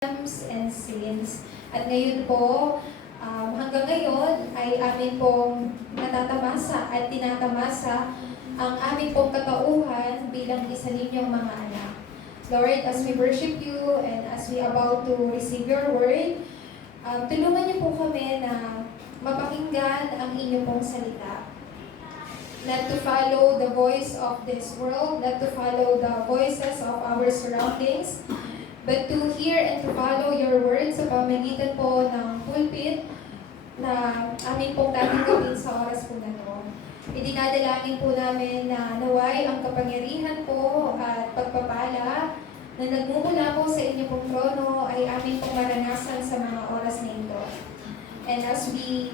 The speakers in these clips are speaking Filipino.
And sins. At ngayon po, hanggang ngayon ay amin pong natatamasa at tinatamasa ang amin pong katauhan bilang isa ninyong mga anak. Lord, as we worship you and as we about to receive your word, tulungan niyo po kami na mapakinggan ang inyong pong salita. Not to follow the voice of this world, not to follow the voices of our surroundings, but to hear and to follow your words sa pamamagitan po ng pulpit na amin pong tatanggapin sa oras po na ito. Idinadalangin po namin na naway ang kapangyarihan po at pagpapala na nagmumula po sa inyo pong trono ay amin pong maranasan sa mga oras na ito. And as we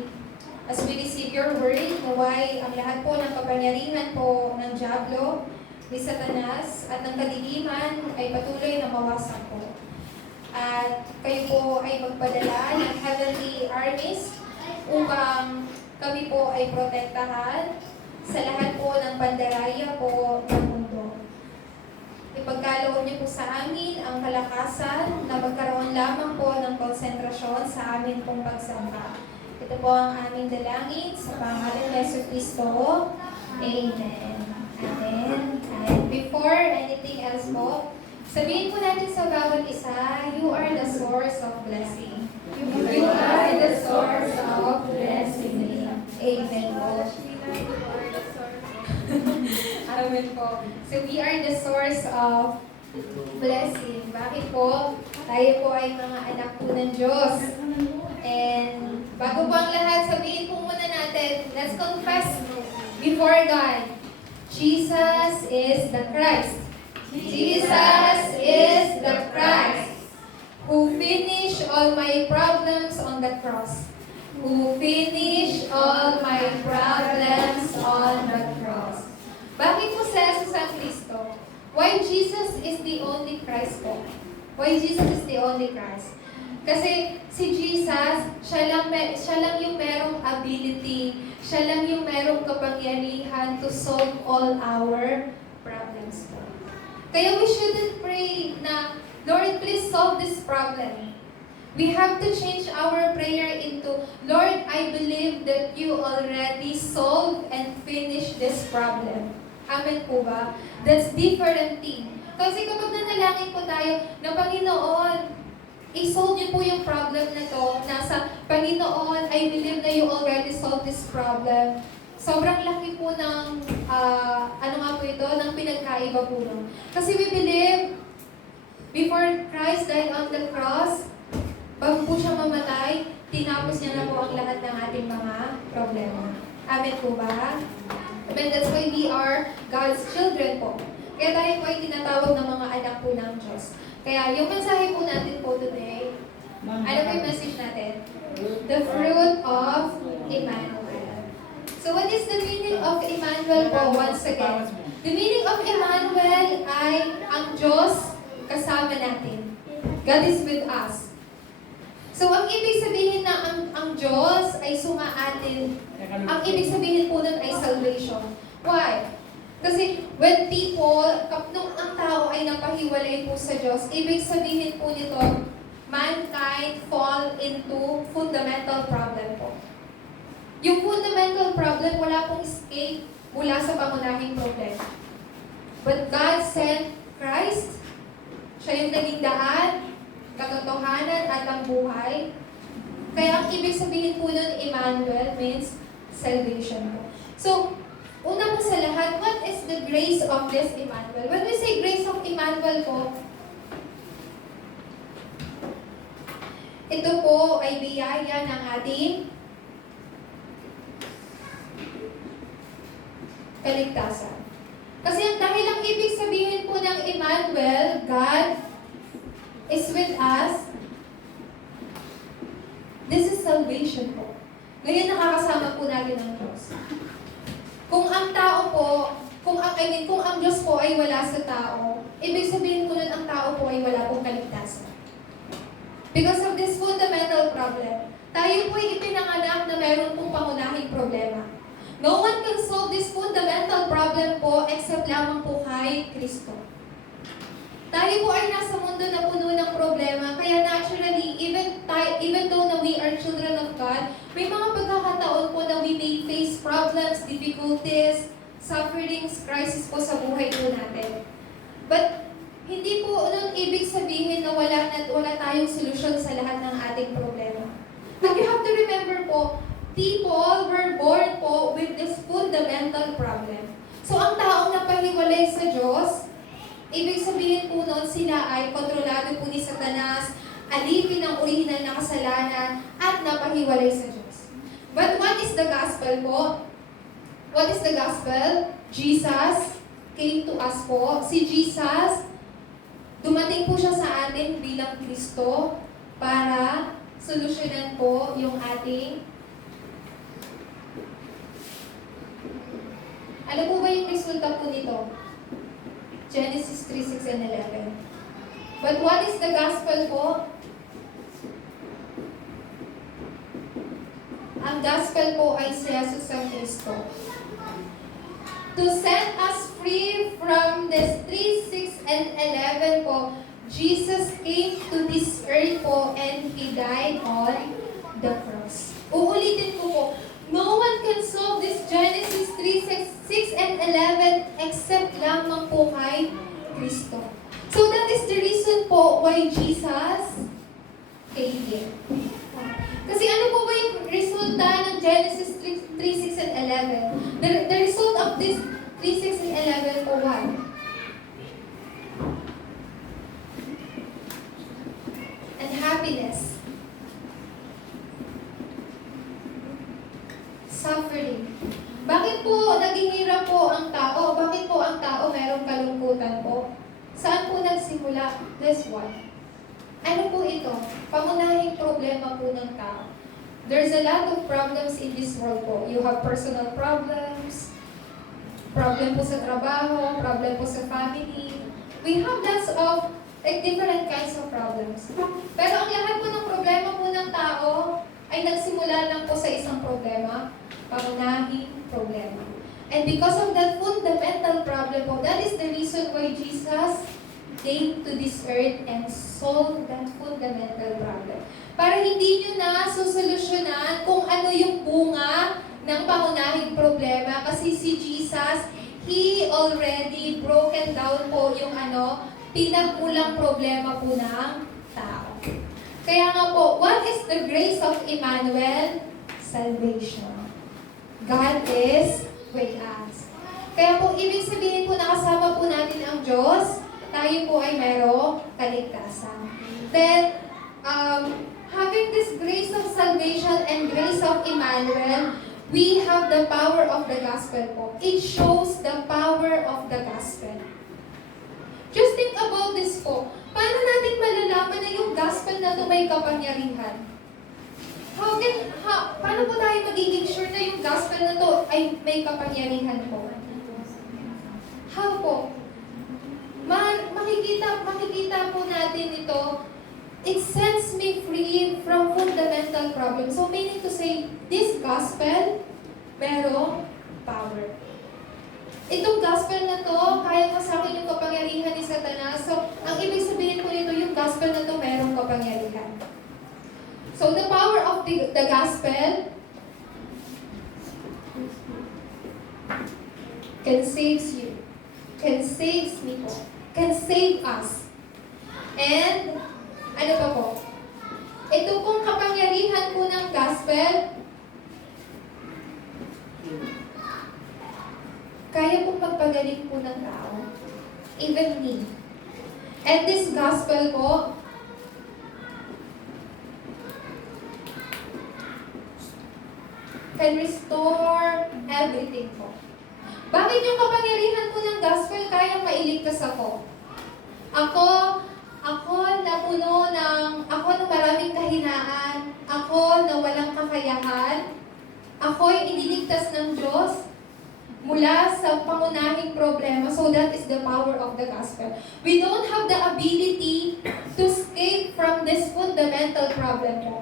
receive your word, naway ang lahat po ng kapangyarihan po ng Diablo, ni Satanas at ng kadiliman ay patuloy na mawasak po. At kayo po ay magpadala ng heavenly armies upang kami po ay protektahan sa lahat po ng pandaraya po ng mundo. Ipagkaloob niyo po sa amin ang kalakasan na magkaroon lamang po ng konsentrasyon sa amin pong pagsamba. Ito po ang aming dalangin sa pangalan ni Jesucristo. Amen. Amen. And before anything else po, sabihin po natin sa bawat isa, you are the source of blessing. You are the source of blessing. Amen po. Amen po. So we are the source of blessing. Bakit po? Tayo po ay mga anak po ng Diyos. And bago po ang lahat, sabihin po muna natin, let's confess before God. Jesus is the Christ. Jesus is the Christ who finished all my problems on the cross. Who finished all my problems on the cross. Bakit po sa Jesus ang Kristo? Why Jesus is the only Christ po? Why Jesus is the only Christ? Kasi si Jesus, siya lang yung merong ability, siya lang yung merong kapangyarihan to solve all our problems po. Kaya we shouldn't pray na, Lord, please solve this problem. We have to change our prayer into, Lord, I believe that you already solved and finished this problem. Amen po ba? That's different thing. Kasi kapag nanalangin po tayo na Panginoon, i-solve niyo po yung problem na to. Nasa Panginoon, I believe na you already solved this problem. Sobrang laki po ng, ng pinagkaiba po nun. Kasi we believe, before Christ died on the cross, bago po siya mamatay, tinapos niya na po ang lahat ng ating mga problema. Amen po ba? Amen. That's why we are God's children po. Kaya tayo po ay tinatawag ng mga anak po ng Diyos. Kaya yung mensahe po natin po today, ano po yung message natin? The fruit of Emmanuel. So what is the meaning of Emmanuel po once again? The meaning of Emmanuel ay ang Diyos kasama natin. God is with us. So ang ibig sabihin na ang Diyos ay sumaatin, ang ibig sabihin po nun ay salvation. Why? Kasi when people, nung ang tao ay napahiwalay po sa Diyos, ibig sabihin po nito, mankind fall into fundamental problem po. Yung fundamental problem, wala pong escape mula sa pangunahing problema. But God sent Christ, siya yung naging daan, katotohanan at ang buhay. Kaya ang ibig sabihin po nun, Emmanuel, means salvation po. So, una po sa lahat, what is the grace of this Emmanuel? When we say grace of Emmanuel po, ito po ay biyaya ng ating kaligtasan. Kasi dahil ang ibig sabihin po ng Emmanuel, God is with us, this is salvation po. Ngayon nakakasama po natin ang Diyos. Kung ang tao po, kung ang Diyos po ay wala sa tao, ibig sabihin po nun ang tao po ay wala pong kaligtasan. Because of this fundamental problem, tayo po ay ipinanganak na meron pong pangunahing problema. No one can solve this fundamental problem po except lamang po kay Kristo. Tayo po ay nasa mundo na puno ng problema, kaya naturally, even though na we are children of God, may mga pagkakataon po na we may face problems, difficulties, sufferings, crisis po sa buhay po natin. But hindi po nun ibig sabihin na wala tayong solusyon sa lahat ng ating problema. But you have to remember po, people were born po with this fundamental problem. So ang taong napahiwalay sa Diyos, ibig sabihin po nun sila ay kontrolado po ni Satanas, alipin ang orihinal na kasalanan, at napahiwalay sa Diyos. But what is the gospel po? What is the gospel? Jesus came to us po. Si Jesus, dumating po siya sa atin bilang Kristo para solusyonan po yung ating... Ano po ba yung resulta po nito? Genesis 3, 6, and 11. But what is the gospel po? Ang gospel po ay si Jesus ang Kristo. To set us free from this 3, 6, and 11 po, Jesus came to this earth po and He died on the cross. Uulitin ko po, no one can solve this Genesis 3, 6, and 11 except lamang po kay Kristo. So that is the reason po why Jesus came here. Kasi ano po ba yung resulta ng Genesis 3, 6, and 11? The result of this 3, 6, and 11 po what? And happiness. Suffering. Bakit po naghihirap po ang tao? Bakit po ang tao merong kalungkutan po? Saan po nagsimula? This one. Ano po ito? Pangunahing problema po ng tao. There's a lot of problems in this world po. You have personal problems, problem po sa trabaho, problem po sa family. We have lots of different kinds of problems. Pero ang lahat po ng problema po ng tao ay nagsimula lang po sa isang problema, pangunahing problema. And because of that fundamental problem po, that is the reason why Jesus came to this earth and solve that fundamental problem. Para hindi nyo na susolusyonan kung ano yung bunga ng pangunahing problema. Kasi si Jesus, He already broken down po yung pinagmulang problema po ng tao. Kaya nga po, what is the grace of Emmanuel? Salvation. God is with us. Kaya po, ibig sabihin po nakasama po natin ang Diyos, tayo po ay merong kaligtasan. Then, having this grace of salvation and grace of Emmanuel, we have the power of the gospel po. It shows the power of the gospel. Just think about this po. Paano natin malalaman na yung gospel na ito may kapangyarihan? Paano po tayo magiging sure na yung gospel na ito ay may kapangyarihan po? How po? Makikita po natin ito, it sets me free from fundamental problems. So meaning to say, this gospel, merong power. Itong gospel na to, kaya mo sa akin yung kapangyarihan ni Satanas. So, ang ibig sabihin po nito, yung gospel na to, merong kapangyarihan. So, the power of the gospel can save you, can save me po, can save us. And, ano pa po? Ito pong kapangyarihan po ng gospel, kaya pong magpagaling po ng tao. Even me. And this gospel po, can restore everything po. Bakit yung kapangyarihan po ng gospel kayang mailigtas ako? Ako na maraming kahinaan, ako na walang kakayahan, ako ay iniligtas ng Diyos mula sa pangunahing problema. So that is the power of the gospel. We don't have the ability to escape from this fundamental problem po.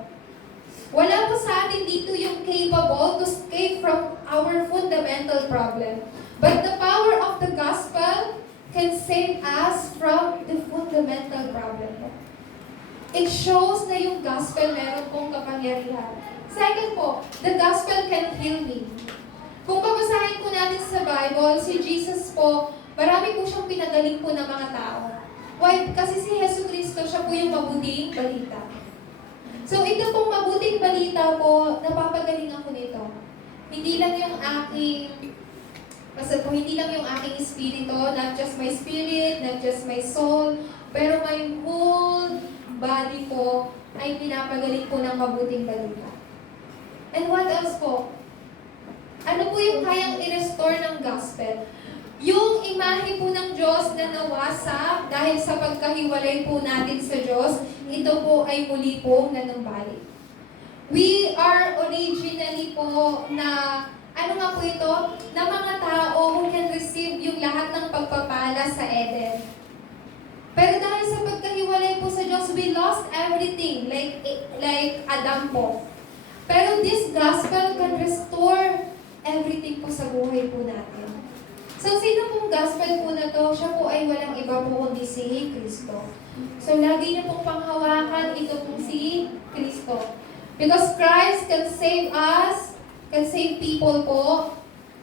Wala po sa atin dito yung capable to escape from our fundamental problem. But the power of the gospel can save us from the fundamental problem. It shows na yung gospel meron pong kapangyarihan. Second po, the gospel can heal me. Kung babasahin po natin sa Bible, si Jesus po, marami po siyang pinagaling po ng mga tao. Why? Kasi si Jesu Cristo, siya po yung mabuting balita. So ito pong mabuting balita po, napapagaling ako nito. Hindi lang yung aking hindi lang yung aking espiritu, not just my spirit, not just my soul, pero my whole body po ay pinapagaling po ng mabuting balita. And what else po? Ano po yung kayang i-restore ng gospel? Yung imahe po ng Diyos na nawasak dahil sa pagkahiwalay po natin sa Diyos, ito po ay muli pong nanumbalik. We are originally po na ano nga po ito? Na mga tao who can receive yung lahat ng pagpapala sa Eden. Pero dahil sa pagkahiwalay po sa Diyos, we lost everything, like Adam po. Pero this gospel can restore everything po sa buhay po natin. So, sino pong gospel po na to? Siya po ay walang iba po kundi si Kristo. So, lagi niyo pong panghawakan ito pong si Kristo. Because Christ can save us, can save people po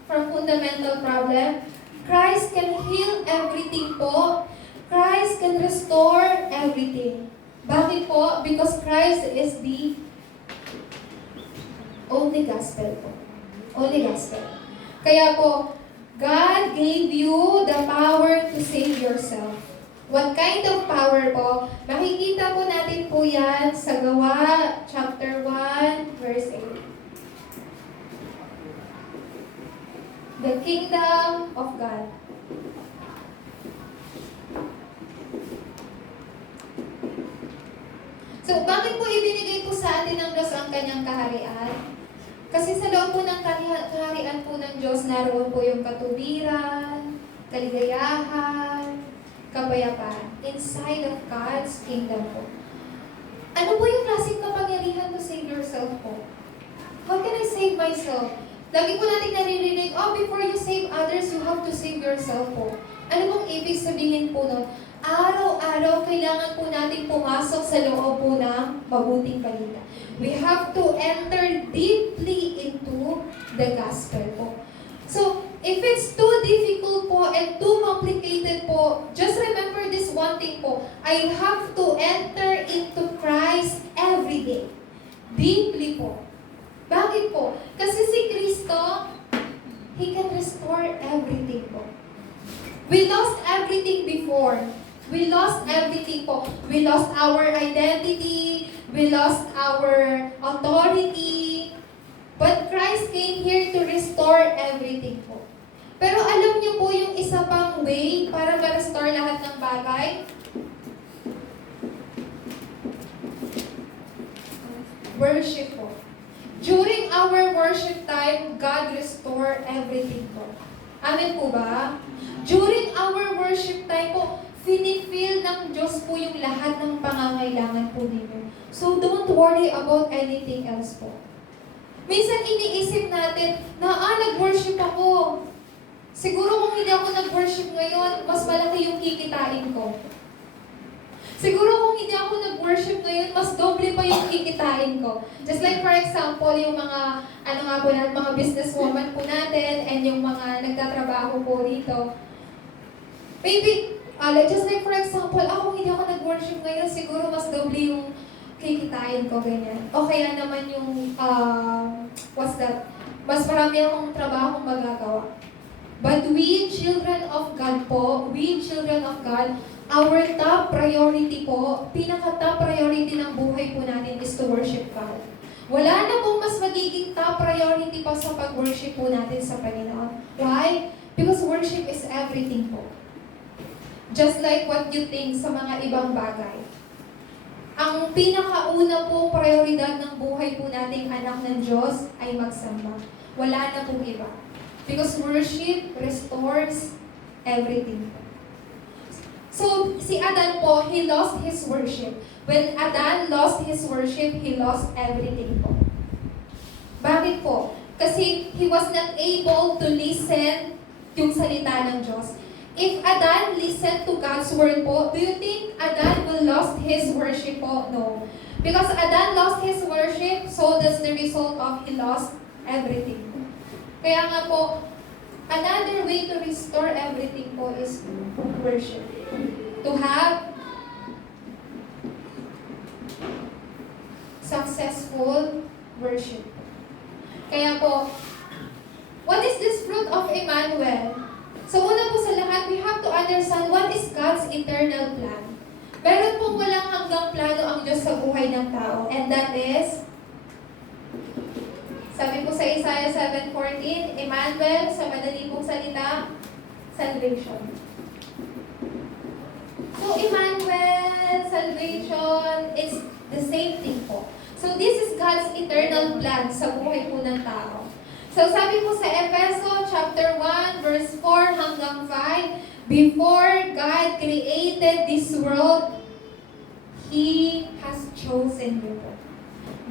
from fundamental problem. Christ can heal everything po. Christ can restore everything. Bakit po? Because Christ is the only gospel po. Only gospel. Kaya po, God gave you the power to save yourself. What kind of power po? Makikita po natin po yan sa Gawa, chapter 1, verse 8. The kingdom of God. So, bakit po ibinigay po sa atin ng Diyos ang kanyang kaharian? Kasi sa loob po ng kaharian po ng Diyos, naroon po yung katuwiran, kaligayahan, kapayapaan. Inside of God's kingdom po. Ano po yung klaseng kapangyarihan to save yourself po? How can I save myself? Lagi po natin naririnig, before you save others, you have to save yourself po. Ano pong ibig sabihin po nun? Araw-araw, kailangan po natin pumasok sa loob po ng mabuting balita. We have to enter deeply into the gospel po. So, if it's too difficult po and too complicated po, just remember this one thing po. I have to enter into Christ every day. Deeply po. Bakit po? Kasi si Kristo, He can restore everything po. We lost everything before. We lost everything po. We lost our identity. We lost our authority. But Christ came here to restore everything po. Pero alam niyo po yung isa pang way para ma-restore lahat ng bagay? Worship po. During our worship time, God restore everything po. Amen po ba? During our worship time po, fini-feel ng Diyos po yung lahat ng pangangailangan po ninyo. So don't worry about anything else po. Minsan iniisip natin na, nag-worship ako. Siguro kung hindi ako nag-worship ngayon, mas malaki yung kikitain ko. Siguro kung hindi ako nag-worship ngayon, mas doble pa yung kikitain ko. Just like for example, yung mga, mga businesswoman po natin and yung mga nagtatrabaho po dito. Maybe, just like for example, kung hindi ako nag-worship ngayon, siguro mas doble yung kikitain ko, ganyan. O kaya naman yung, mas marami akong trabaho magagawa. But we, children of God po, our top priority po, pinaka-top priority ng buhay po natin is to worship God. Wala na pong mas magiging top priority pa sa pag-worship po natin sa Panginoon. Why? Because worship is everything po. Just like what you think sa mga ibang bagay. Ang pinakauna pong prioridad ng buhay po nating anak ng Diyos ay magsamba. Wala na pong iba. Because worship restores everything. So, si Adan po, he lost his worship. When Adan lost his worship, he lost everything po. Bakit po? Kasi he was not able to listen yung salita ng Diyos. if Adan listened to God's word po, do you think Adan will lost his worship po? No. Because Adan lost his worship, so that's the result of he lost everything. Kaya nga po, another way to restore everything po is worship. To have successful worship. Kaya po, what is this fruit of Emmanuel? So una po sa lahat, we have to understand what is God's eternal plan. Meron pong walang hanggang plano ang Diyos sa buhay ng tao. And that is, sabi po sa Isaiah 7:14, Emmanuel, sa madali pong salita, salvation. So Emmanuel, salvation, it's the same thing po. So this is God's eternal plan sa buhay po ng tao. So sabi po sa Efeso chapter 1 verse 4 hanggang 5, before God created this world, He has chosen you po.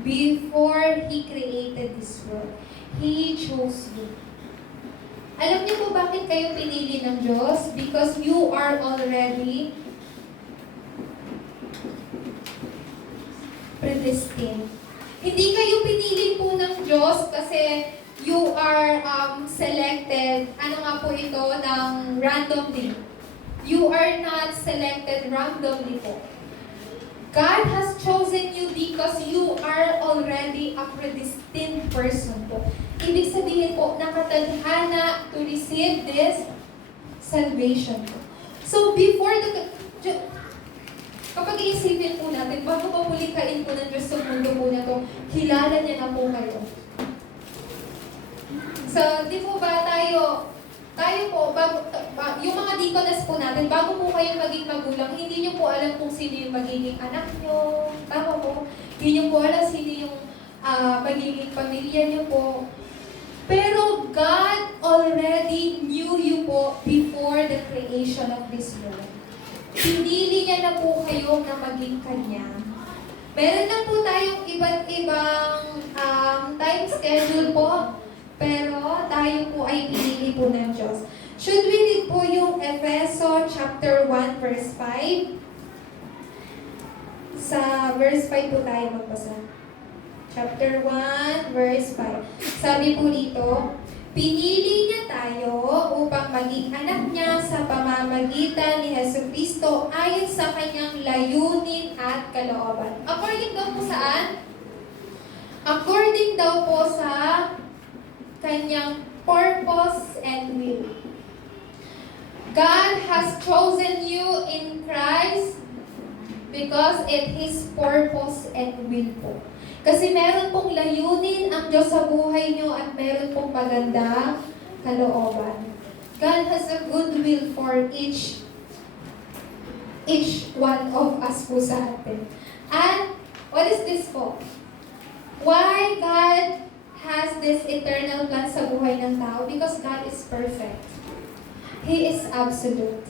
Before He created this world, He chose you. Alam niyo po bakit kayo pinili ng Diyos? Because you are already predestined. Hindi kayo pinili po ng Diyos kasi you are selected, ano nga po ito, ng randomly. You are not selected randomly po. God has chosen you because you are already a predestined person po. Ibig sabihin po, nakatadhana to receive this salvation po. So before kapag iisipin po natin, bago pa pulikain po ng Diyos sa mundo po na to, kilala niya na po kayo. So, di po ba tayo po, yung mga deaconess po natin, bago po kayo maging magulang, hindi nyo po alam kung sino yung magiging anak nyo. Tama po. Hindi nyo po alam sino yung magiging pamilya nyo po. Pero God already knew you po before the creation of this world. Pinili niya na po kayo na maging Kanya. Meron lang po tayong iba't ibang time schedule po. Pero tayo po ay pinili po ng Diyos. Should we read po yung Efeso chapter 1 verse 5? Sa verse 5 po tayo magbasa. Chapter 1 verse 5. Sabi po dito, pinili niya tayo upang maging anak niya sa pamamagitan ni Jesucristo ayon sa kanyang layunin at kalooban. According daw po saan? According daw po sa kanyang purpose and will. God has chosen you in Christ because it His purpose and will po. Kasi meron pong layunin ang Diyos sa buhay nyo at meron pong magandang kalooban. God has a good will for each one of us po sa atin. And what is this po? Why God has this eternal plan sa buhay ng tao? Because God is perfect. He is absolute.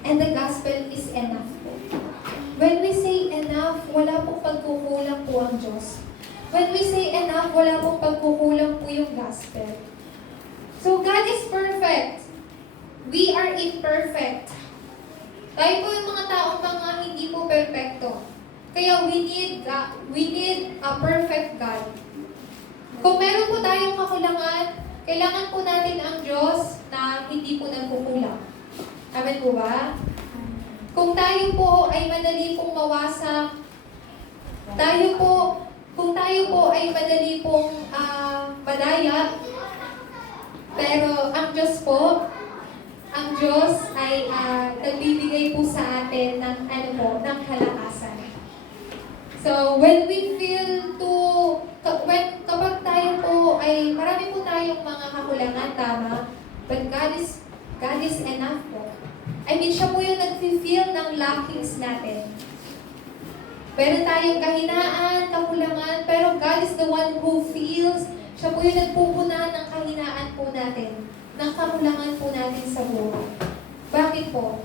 And the gospel is enough po. When we say enough, wala pong pagkukulang po ang Diyos. When we say enough, wala pong pagkukulang po yung gospel. So God is perfect. We are imperfect. Tayo po yung mga taong mga hindi po perfecto. Kaya we need a perfect God. Kung meron po tayong kakulangan, kailangan po natin ang Diyos na hindi po nagkukulang. Amen po ba? Kung tayo po ay madali pong mawasak, kung tayo po ay madali pong madaya, pero ang Diyos ay nagbibigay po sa atin ng ng kalakasan. So, when we feel kapag tayo po ay, marami po tayong mga kakulangan, tama? But God is enough po. I mean, siya po yung nag-feel ng lackings natin. Meron tayong kahinaan, kakulangan, pero God is the one who feels. Siya po yung nagpupunahan ng kahinaan po natin, ng kakulangan po natin sa buhay. Bakit po?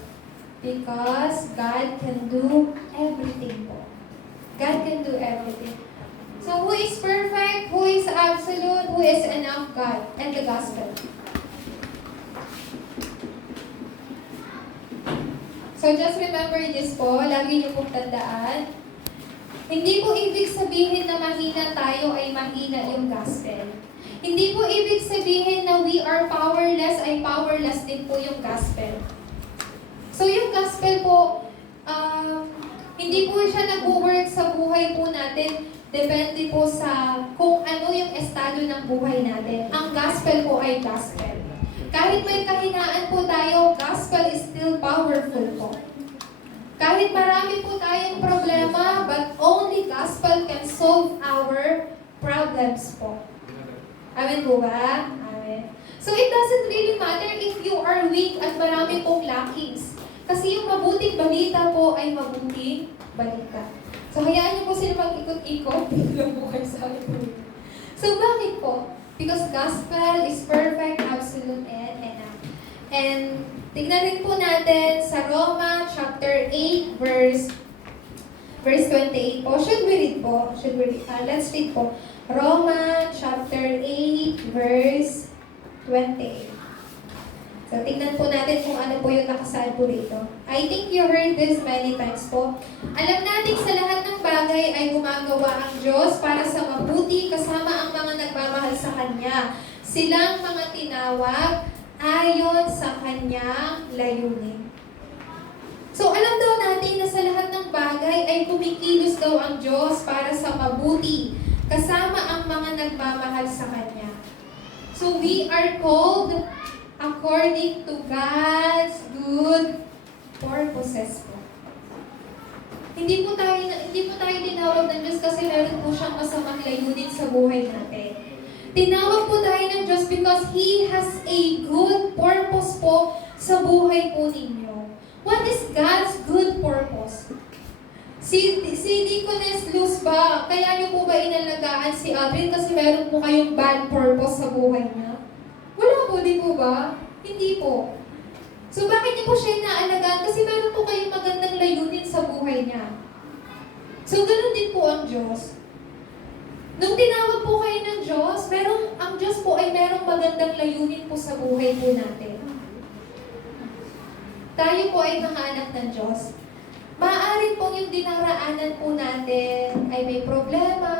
Because God can do everything po. God can do everything. So who is perfect? Who is absolute? Who is enough? God and the gospel. So just remember this po, lagi niyo pong tandaan. Hindi po ibig sabihin na mahina tayo ay mahina yung gospel. Hindi po ibig sabihin na we are powerless ay powerless din po yung gospel. So yung gospel po, hindi po siya nag-work sa buhay po natin. Depende po sa kung ano yung estado ng buhay natin. Ang gospel po ay gospel. Kahit may kahinaan po tayo, gospel is still powerful po. Kahit marami po tayong problema, but only gospel can solve our problems po. Amen po ba? Amen. So it doesn't really matter if you are weak at marami pong lackings. Kasi yung mabuting balita po ay mabuting balita. So hayaan niyo po sila mag-ikot-ikot, biglang po kayo sa akin. So bakit po? Because gospel is perfect, absolute, and enough. And tignan rin po natin sa Roma chapter 8 verse 28 po. Should we read po? Let's read po. Roma chapter 8 verse 28. So tignan po natin kung ano po yung nakasaad po dito. I think you heard this many times po. Alam natin sa lahat ng bagay ay gumagawa ang Diyos para sa mabuti kasama ang mga nagmamahal sa Kanya. Silang mga tinawag ayon sa Kanyang layunin. So alam daw natin na sa lahat ng bagay ay kumikilos daw ang Diyos para sa mabuti kasama ang mga nagmamahal sa Kanya. So we are called according to God's good purposes po. Hindi po tayo tinawag ng Diyos kasi meron po siyang masamang layunin sa buhay natin. Tinawag po tayo ng Diyos because He has a good purpose po sa buhay po ninyo. What is God's good purpose? Si Deaconess Luz ba, kaya niyo po ba inalagaan si Adrian kasi meron po kayong bad purpose sa buhay niya? Wala po, di po ba? Hindi po. So bakit niyo po siya inaalagaan? Kasi meron po kayong magandang layunin sa buhay niya. So ganun din po ang Diyos. Nung tinawag po kayo ng Diyos, ang Diyos po ay merong magandang layunin po sa buhay po natin. Tayo po ay mga anak ng Diyos. Maaari pong yung dinaraanan po natin ay may problema.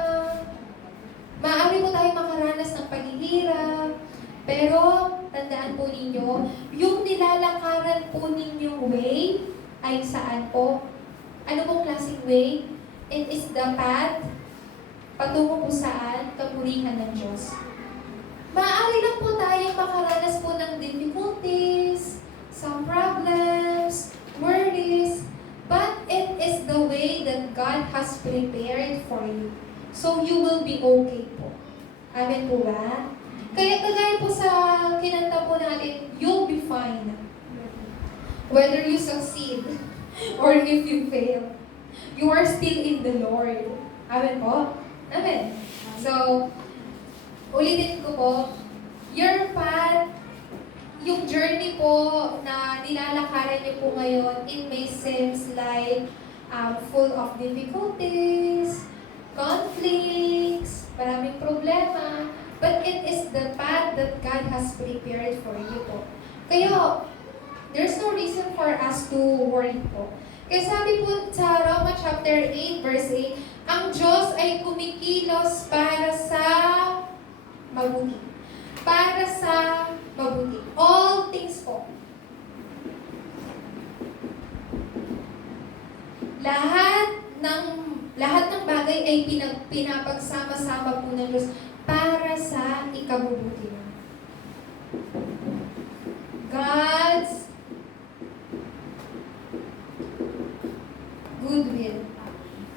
Maaari po tayo makaranas ng paghihirap. Pero, tandaan po ninyo, yung nilalakaran po ninyong way ay saan po? Ano pong klaseng way? It is the path patungo po saan? Kapurihan ng Diyos. Maaari lang po tayong makaranas po ng difficulties, some problems, worries, but it is the way that God has prepared for you. So you will be okay po. Amen po ba? Kaya kagaya po sa kinanta po natin, you'll be fine. Whether you succeed or if you fail, you are still in the Lord. Amen po? Amen. So, ulitin ko po, your path, yung journey po na nilalakaran niyo po ngayon, it may seems like full of difficulties, conflicts, maraming problema, but it is the path that God has prepared for you po. Kaya, there's no reason for us to worry po. Kaya sabi po sa Roma chapter 8 verse 8, ang Diyos ay kumikilos para sa mabuti. Para sa mabuti. All things po. Lahat ng bagay ay pinapagsama-sama po ng Diyos para sa ikabubuti mo. God's goodwill.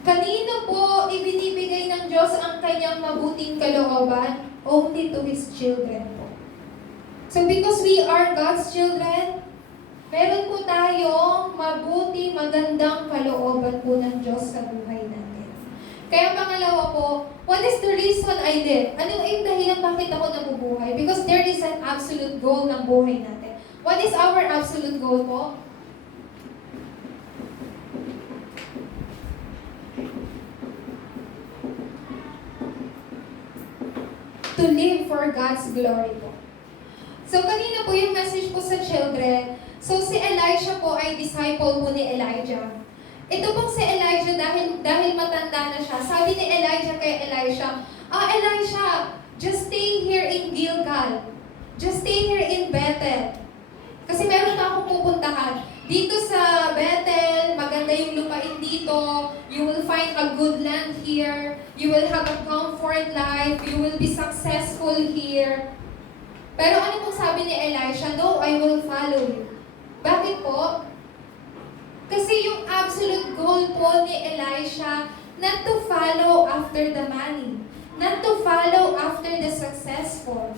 Kanino po ibinibigay ng Diyos ang kanyang mabuting kalooban? Only to His children po. So because we are God's children, meron po tayong mabuti, magandang kalooban po ng Diyos sa buhay natin. Kaya pangalawa po, what is the reason I live? Ano yung dahilan bakit ako nabubuhay? Because there is an absolute goal ng buhay natin. What is our absolute goal po? To live for God's glory po. So kanina po yung message po sa children, So si Elisha po ay disciple po ni Elijah. Ito pong si Elijah dahil matanda na siya. Sabi ni Elijah kay Elisha, Elisha, just stay here in Gilgal. Just stay here in Bethel. Kasi meron na akong pupuntahan. Dito sa Bethel, maganda yung lupain dito. You will find a good land here. You will have a comfort life. You will be successful here. Pero ano pong sabi ni Elisha? No, I will follow you. Bakit po? Kasi yung absolute goal po ni Elisha, not to follow after the money. Not to follow after the successful.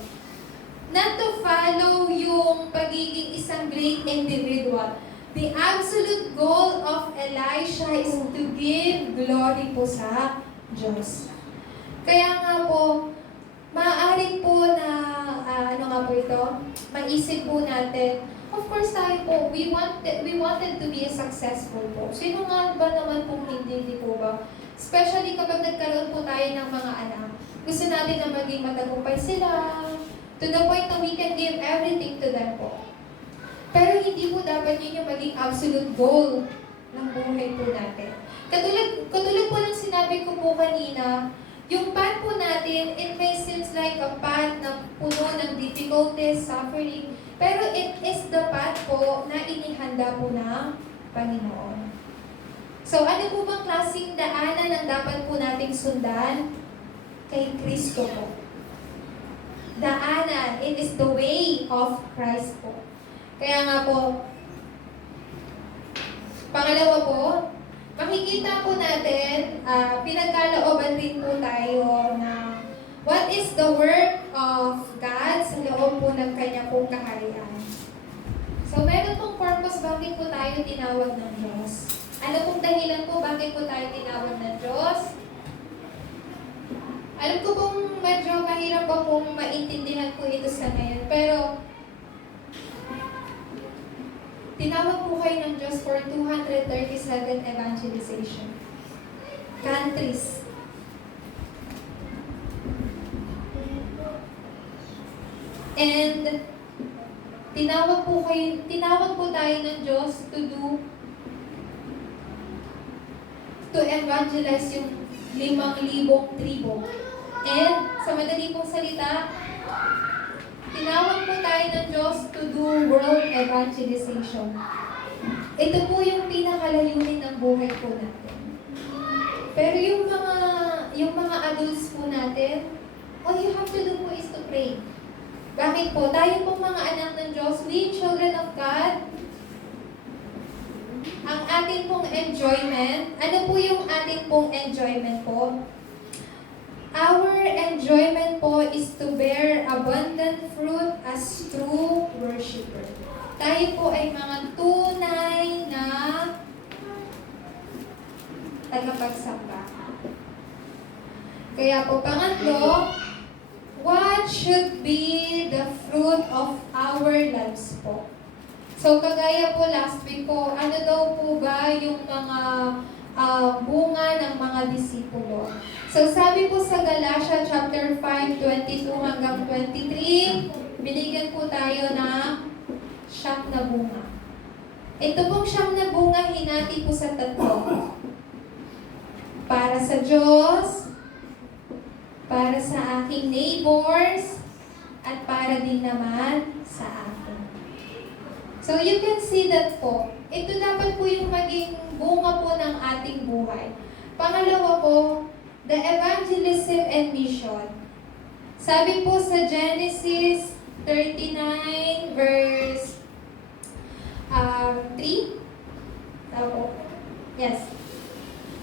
Not to follow yung pagiging isang great individual. The absolute goal of Elisha is to give glory po sa Diyos. Kaya nga po, maaari po na, maisip po natin, of course tayo po, we wanted to be a successful po. Sino nga ba naman pong hindi po ba? Especially kapag nagkaroon po tayo ng mga anak. Gusto natin na maging matagumpay sila, to the point na we can give everything to them po. Pero hindi po dapat yun yung maging absolute goal ng buhay po natin. Katulad po ng sinabi ko po kanina, yung path po natin, it may seems like a path na puno ng difficulties, suffering, pero it is the path po na inihanda po ng Panginoon. So ano po bang klaseng daanan ang dapat po nating sundan? Kay Kristo po. Daanan, it is the way of Christ po. Kaya nga po, pangalawa po, makikita po natin, pinagkalooban rin po tayo na what is the work of God sa loob po ng kanya pong kaharian. So, meron pong purpose bakit po tayo tinawag ng Diyos. Ano pong dahilan po bakit po tayo tinawag ng Diyos? Alam ko pong medyo mahirap pa pong maintindihan po ito sa ngayon, pero tinawag po kayo ng Diyos for 237 evangelization countries. And tinawag po tayo ng Diyos to evangelize yung 5,000 tribo. And sa madali pong salita, tinawag po tayo ng Diyos to do world evangelization. Ito po yung pinakalayunin ng buhay po natin. Pero yung mga adults po natin, all you have to do po is to pray. Bakit po? Tayo pong mga anak ng Diyos, we children of God, ang ating pong enjoyment, ano po yung ating pong enjoyment po? Our enjoyment po is to bear abundant fruit as true worshiper. Tayo po ay mga tunay na tagapagsamba. Kaya po, pangatlo, what should be the fruit of our lives po? So, kagaya po last week po, ano daw po ba yung mga bunga ng mga disipulo? So, sabi po sa Galatia chapter 5, 22 hanggang 23, binigyan po tayo ng 9 na bunga. Ito pong 9 na bunga, hinati po sa 3. Para sa Diyos, para sa aking neighbors, at para din naman sa akin. So you can see that po, ito dapat po yung maging bunga po ng ating buhay. Pangalawa po, the evangelism and mission. Sabi po sa Genesis 39 verse 3. Opo. Yes.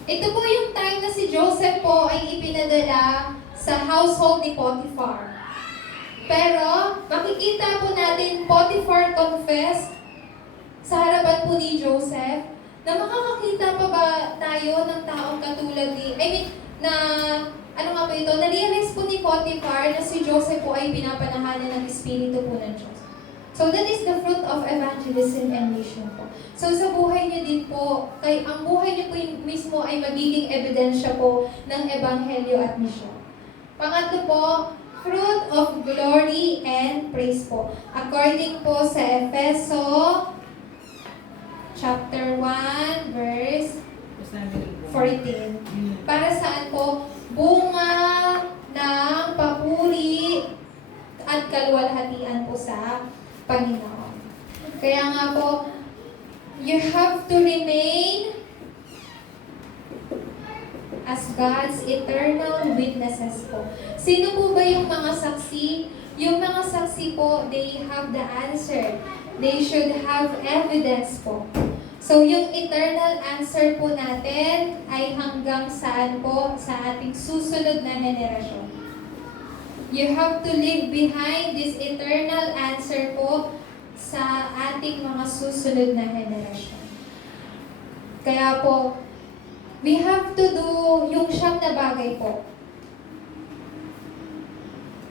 Ito po yung time na si Joseph po ay ipinadala sa household ni Potiphar. Pero, makikita po natin, Potiphar confessed sa harapan po ni Joseph na makakakita pa ba tayo ng taong katulad na-realize po ni Potiphar na si Joseph po ay pinapanahanan ng Espiritu po ng Diyos. So that is the fruit of evangelism and mission po. So sa buhay niyo din po, ang buhay niyo po mismo ay magiging ebidensya po ng Ebanghelyo at misyon. Pangatlo po, fruit of glory and praise po. According po sa Efeso chapter 1, verse 14. Para saan po? Bunga ng papuri at kaluwalhatian po sa Panginoon. Kaya nga po, you have to remain as God's eternal witnesses po. Sino po ba yung mga saksi? Yung mga saksi po, they have the answer. They should have evidence po. So, yung eternal answer po natin ay hanggang saan po sa ating susunod na henerasyon. You have to leave behind this eternal answer po sa ating mga susunod na henerasyon. Kaya po, we have to do yung siyam na bagay po.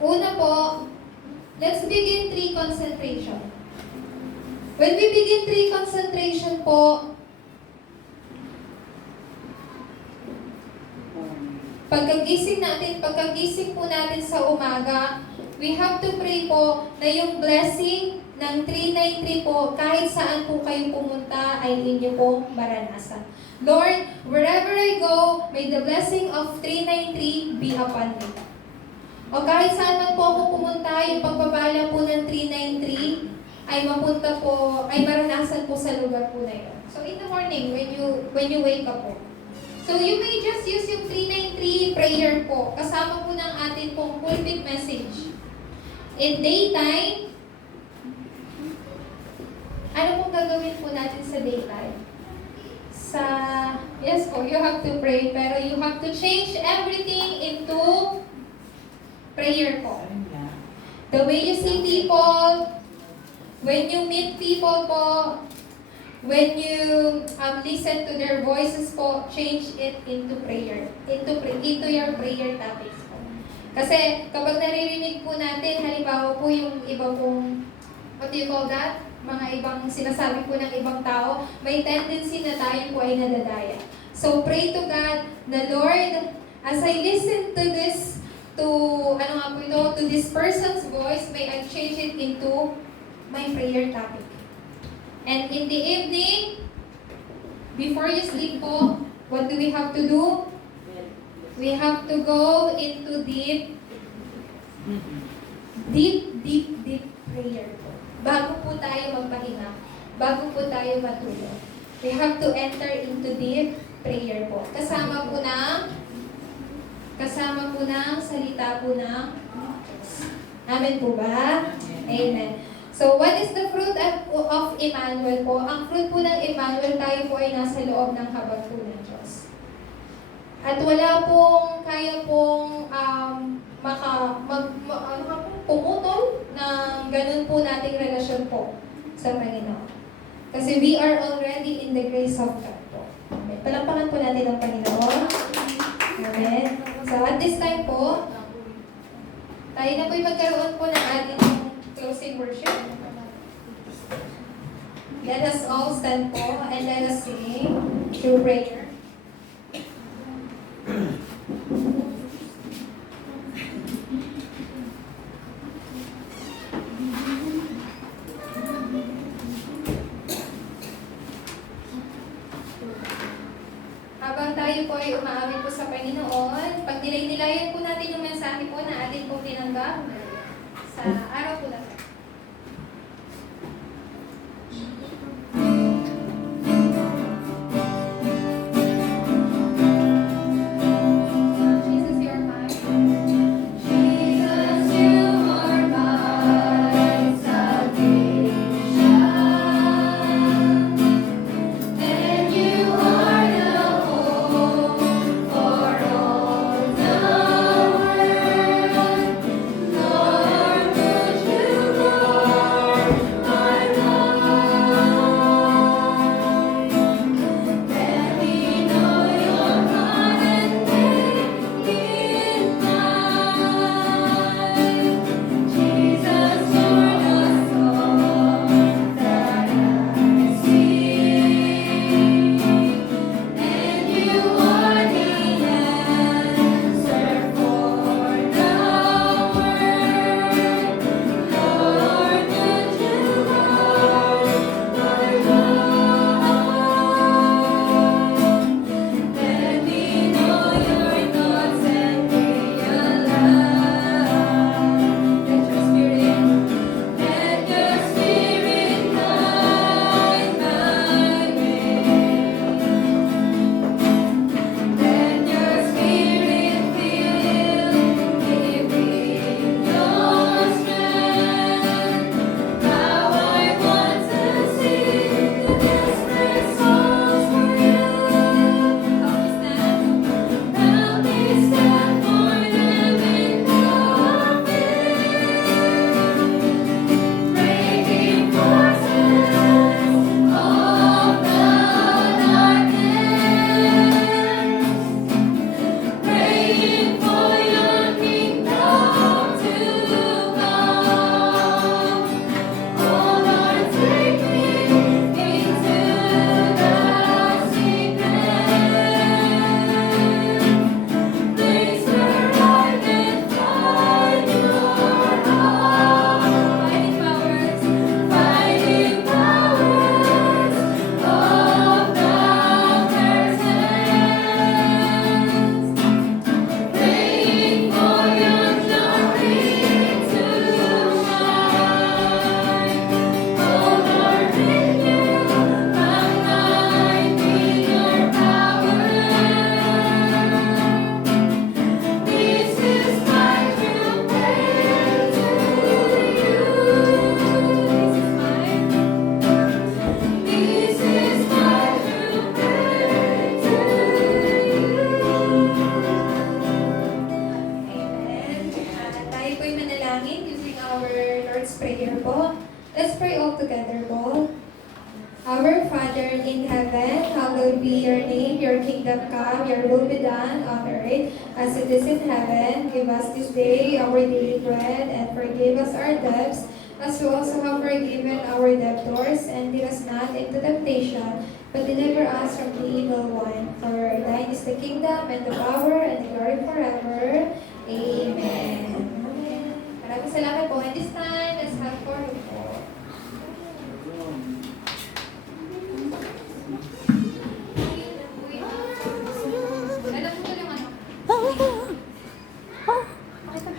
Una po, let's begin 3 concentration. When we begin 3 concentration po, pagkagising po natin sa umaga, we have to pray po na yung blessing ng 393 po, kahit saan po kayo pumunta, ay inyo pong maranasan. Lord, wherever I go, may the blessing of 393 be upon me. O kahit saan man po ako pumunta, yung pagpapala po ng 393, ay mapunta po, ay maranasan po sa lugar po na yun. So in the morning, when you wake up po. So you may just use yung 393 prayer po, kasama po ng atin pong pulpit message. In daytime, ano pong gagawin po natin sa daytime? Yes po, you have to pray, pero you have to change everything into prayer po. The way you see people, when you meet people po, when you listen to their voices po, change it into prayer. Into your prayer topics po. Kasi kapag naririnig po natin, halimbawa po yung iba pong, what do you call that? Mga ibang sinasabi po ng ibang tao, may tendency na tayo po ay nadadaya. So pray to God, the Lord, as I listen to this, to this person's voice, may I change it into my prayer topic. And in the evening, before you sleep po, what do we have to do? We have to go into deep prayer po. Bago po tayo magpahinga, bago po tayo matulog. We have to enter into deep prayer po. Kasama po ng salita po ng Diyos. Amen po ba? Amen. So, what is the fruit of Emmanuel po? Ang fruit po ng Emmanuel, tayo po ay nasa loob ng habag po ng Diyos. At wala pong kaya pong pumutol ng ganun po nating relasyon po sa Panginoon. Kasi we are already in the grace of God po. Amen. Palakpakan po natin ang Panginoon. Amen. So, at this time po, tayo na po'y magkaroon po ng ating closing worship. Let us all stand po and let us sing through prayer. Habang tayo po ay umaamin po sa Panginoon, pag nilay-nilayan po natin yung mensahe po na atin pong tinanggap sa araw po na ito. Jesus, you are mine. Jesus, you are my salvation. And you are the hope for all the world. Lord, would you Lord's Prayer po. Let's pray all together po. Our Father in heaven, hallowed be your name, your kingdom come, your will be done on earth as it is in heaven. Give us this day our daily bread, and forgive us our debts, as we also have forgiven our debtors, and lead us not into temptation, but deliver us from the evil one. For thine is the kingdom, and the power, and the glory forever. Amen. Maraming salamat po. And this